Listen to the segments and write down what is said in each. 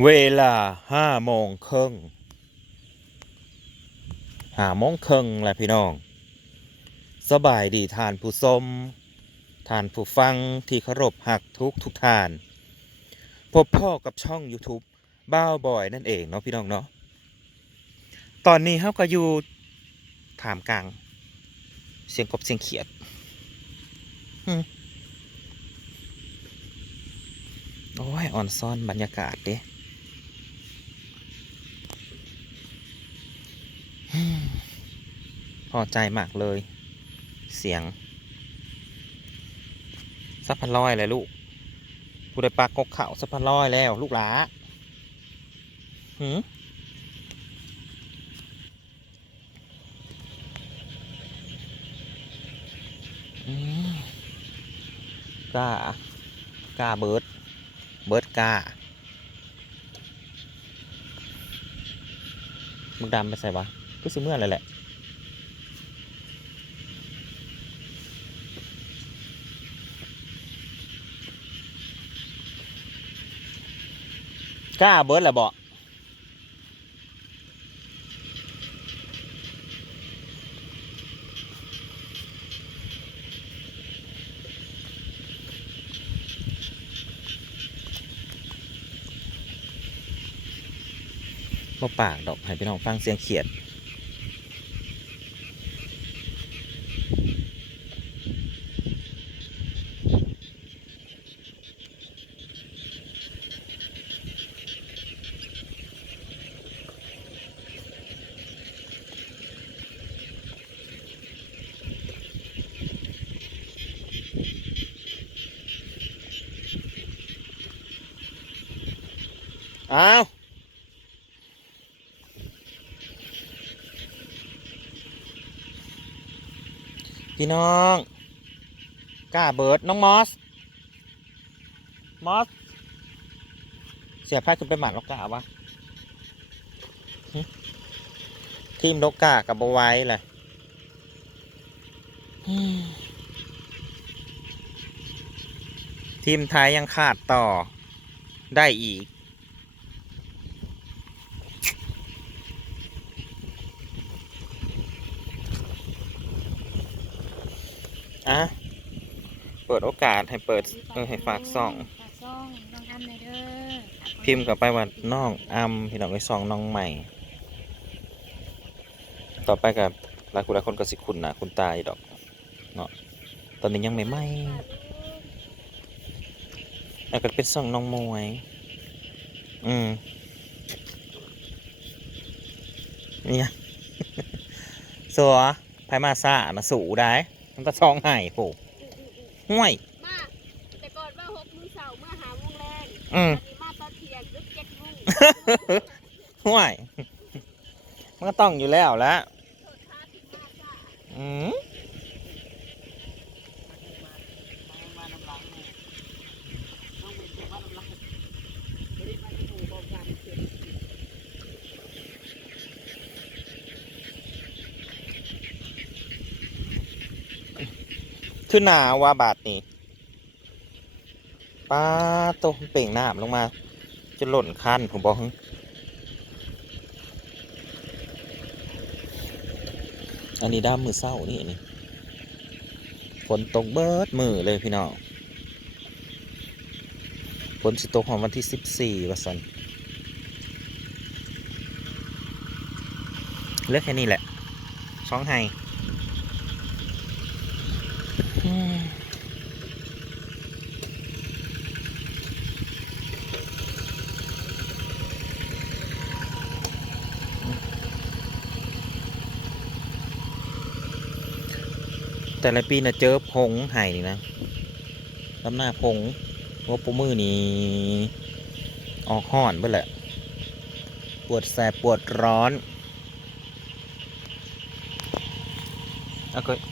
เวลาห้าโมงครึ่งห้าโมงครึ่งแหละพี่น้อง สบายดีทานผู้ชมทานผู้ฟังที่เคารพหักทุกทุกทาน พบพ่อกับช่อง YouTube บ้าวบอยนั่นเองเนาะพี่น้องเนาะตอนนี้เฮาก็อยู่ถามกลาง เสียงกบเสียงเขียดโอ้ย อ่อนซ่อนบรรยากาศเด้ อืม พอใจมากเลย เสียงสักพันร้อยเลยลูกผู้ได้ปากกกเข่าสักพันร้อยแล้ว ลูกหลาหืมอืมกล้ากล้าเบิร์ด เบิร์ดกล้ามึกดำไปใส่วะก็ซื้อเมื่อไรแหละ กล้าเบิร์ดแหละบอกบ่ปากดอกให้พี่น้องฟังเสียงเขียด อ้าวพี่น้องกล้าเบิร์ดน้องมอส มอส เสียบไพ่ขึ้นไปหมัดนกกาวะหึทีมนกกากับบไว้เลยอืมทีมไทยยังขาดต่อได้อีก อะเปิดโอกาสให้เปิดเออให้ฝากซ่อง ฝากซ่องน้องอันเลยเด้อพิมพ์กลับไปว่าน้องอัมพี่น้องไอ้ซองน้องใหม่ ต่อไปกับหลายคนหลายคนก็สิคุณนะคุณตายดอกเนาะตอนนี้ยังไม่ไหม่แล้วก็เป็นซองน้องมวย อืมเนี่ย สัวไพมาซ่านะสูได้ มันก็ซองไห้โผห่วย มาแต่ก่อนว่าหกโมงเช้าเมื่อหาโมงแรงอืมวันนี้มาตอนเที่ยงหรือเจ็ดโมงห่วยมันก็ต้องอยู่แล้วแหล้วโทษท้าที่มาจ้า อืม ขึ้นหนาว่าบาทนี่ป้าตมันเปล่งหน้าลงมา จะหล่นคันผมบอกอันนี้ด้ามมือเศร้านี่นี่ฝนตกเบิดมือเลยพี่น้องฝนสิตกของวันที่สิบสี่วันสันเลือกแค่นี้แหละช่องไฮ แต่ละปีนะเจอพงไห่นี่นะลำหน้าพงว่าปูมือนี่ออกห่อนเบื่อแหละ ปวดแสบปวดร้อนโอเค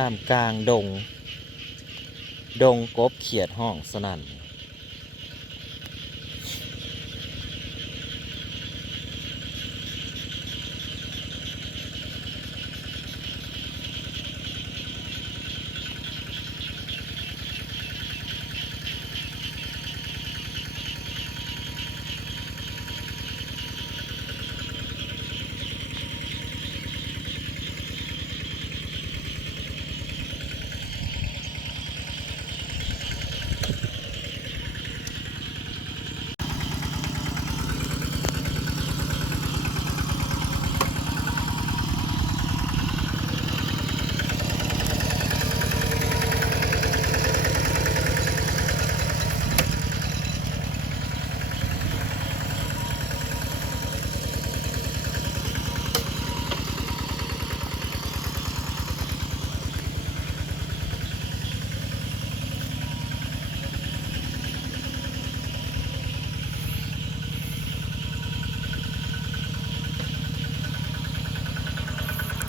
ท่ามกลางดง ดงกบเขียดห้องสนั่น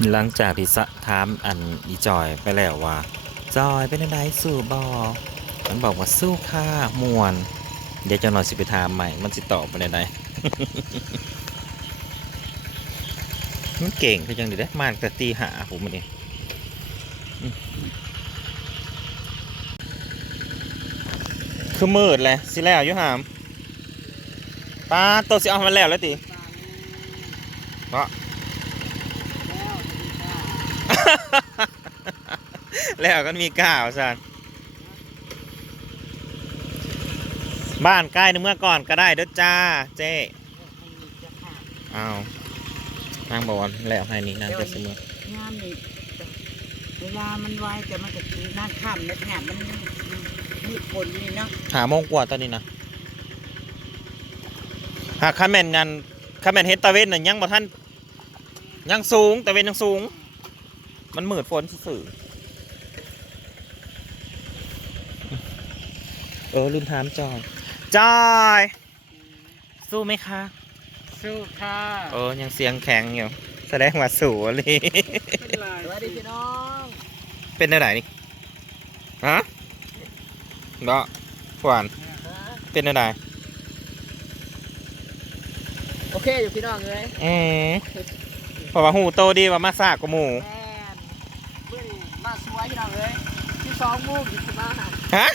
หลังจากที่สะถามอันอีจอยไปแล้วว่า จอยเป็นอะไรสู้บอมันบอกว่าสู้ค่ะมวน เดี๋ยวจะหน่อยสิไปถามใหม่ มันสิตอบไปไหนมันเก่งคือยังดีได้มากแต่ตีหาผมมันเองอืมคือมืดเลยสิแล้วอยุหามตาตัวสิเอามันแล้วแล้วติเพราะ แล้วก็มีก้าวสันบ้านใกล้ในเมื่อก่อนก็ได้เด้อจ้า เจ๊เอานางบอกว่าแล้วให้นี่นางจะเสมองานนี่เวลามันไวแต่มันก็คือนั่นค่ำแล้วแถมมันมีผลนี่เนาะหาโมงกว่าตอนนี้นะหากคาแมนงานคาแมนเฮดตะเวนน่ะยังบ่ท่านยังสูงตะเวนยังสูง มันมืดฝนสื่อ เออลืมถามจอย จอย สู้ไหมคะ สู้ค่ะเออยังเสียงแข็งอยู่ แสดงว่าสูเลยสวัสดีพี่น้องเป็นได้ไหนนี่ฮะเนาะขวานเป็นได้ไหนโอเคอยู่พี่น้องเลยอืมเพราะว่าหูโตดีว่ามาซากกว่าหมูแมนเพื่อนมาสวยพี่น้องเลยที่สองโมุมอยู่ที่บ้านฮะ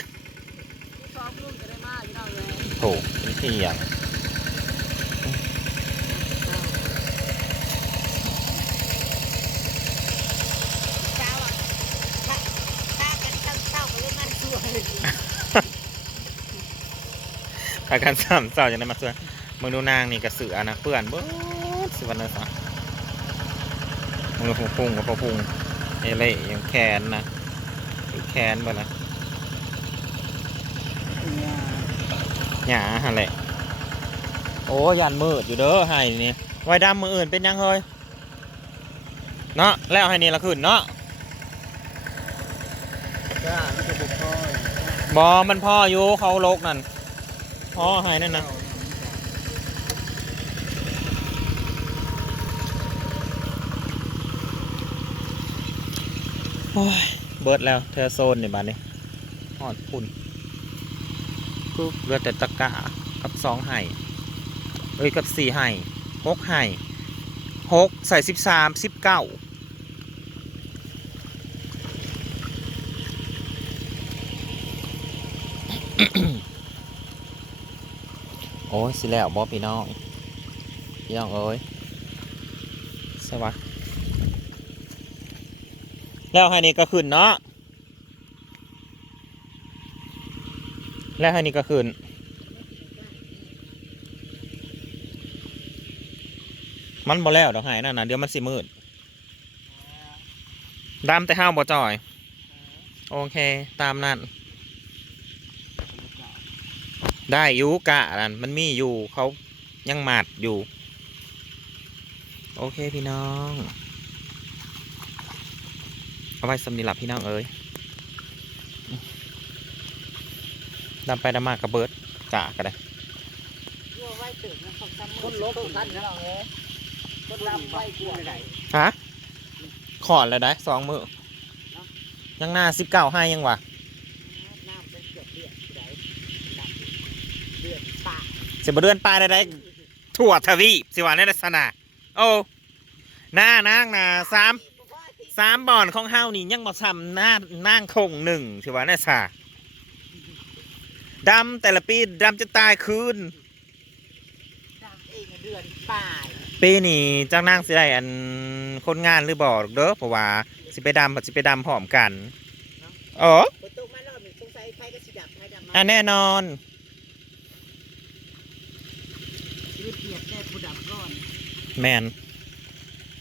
ที่สองโมุมจะได้มาพี่ น้องเลยโถนี่ที่อย่างเช้าอะถ้ากันตั้งเต้าก็เลยมันสาการซ้ำเศร้าจะได้มาช่วยมึงดูนางนี่กระสืออะนะเพื่อนเบิ้สิวันนั้นสะมึงดูพุ่งกับพอพุ่งเอเล่ยังแขนนะแขนบ่ละ หยาฮะแหละ โอ้ยันมืดอยู่เด้อให้นี่ไว้ดำมืออื่นเป็นยังเฮ้ยเนาะแล้วให้นี่ละขึ้นเนาะจ้ามันจะบุกคอบอมันพ่ออยู่เขาโลกนั่นพ่อให้นั่นนะโอ้ยเบิดแล้วเธอโซนนี่บ้านนี้หอดปุ่น ปุ๊บเหลือแต่ตะกร้ากับสองไห่เอ้ยกับสี่ไห่หกไห่หกใส่สิบสามสิบเก้าโอ้ยสิแล้วบอพี่น้อง พี่น้องเอ้ยสวะแล้วให้นี่ก็ขึ้นเนาะ แล้วให้นี่ก็ขึ้นมันบ่แล้วดอกหายนั่นนะเดี๋ยวมันสิมืดดำแต่ห้าวบ่จ่อย โอเค ตามนั้นได้อยู่กะนั่นมันมีอยู่เขายังหมาดอยู่ โอเคพี่น้อง เอาไว้สำนีหลับพี่น้องเอ้ย ดำไปดำมากระเบิดกะก็ได้ตัวไว้ตื่นนะของซ้ำคนลบของท่านพี่น้องเลยคนรับไว้กลัวไหนฮะขอนเลยได้สองมือยังหน้าสิบเก้าให้ยังวะน้ำเป็นเกือบเดือดไหนเดือดปากสิบเดือนปลายได้ๆทั่วทวีปสิว่าในลักษณะโอ้หน้านางนะสามสามบ่อนของเฮานี่ยังบ่ซ้ำหน้านางคงหนึ่งสิว่าในสา ดำแต่ละปีดำจะตายคืนน้ำเองเดือนปลายปีนี้จ้างนางสิได้อันคนงานหรือบ่เด้อเพราะว่าสิไปดำกับสิไปดำพร้อมกันอ๋อประตูมารอบหนึ่งสงสัยไฟก็สิดับไฟดับมาอะแน่นอนชีวิตเปียกแค่ผู้ดับก่อนแมน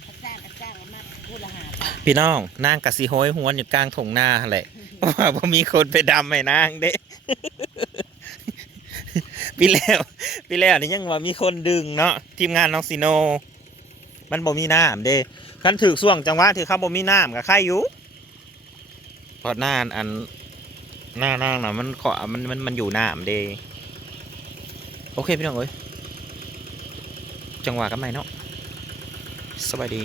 กระจ้างกระจ้างมากพูดละหาบาทพี่น้องนางกะสิโหยหวนอยู่กลางถงนาหั่นแหละเพราะว่าบ่มีคนไปดำให้นางเด้ ปีแล้วปีแล้วนี่ยังว่ามีคนดึงเนาะทีมงานน้องซีโน มันบ่มีน้ำเด้คันถือส่วงจังหวะที่เขาบ่มีน้ำกับใครอยู่เพราะหน้าอันหน้านางน่ะมันขอมันมันมันอยู่น้ำเด้โอเคพี่น้องเอ้ยจังหวะกันไหมเนาะสวัสดี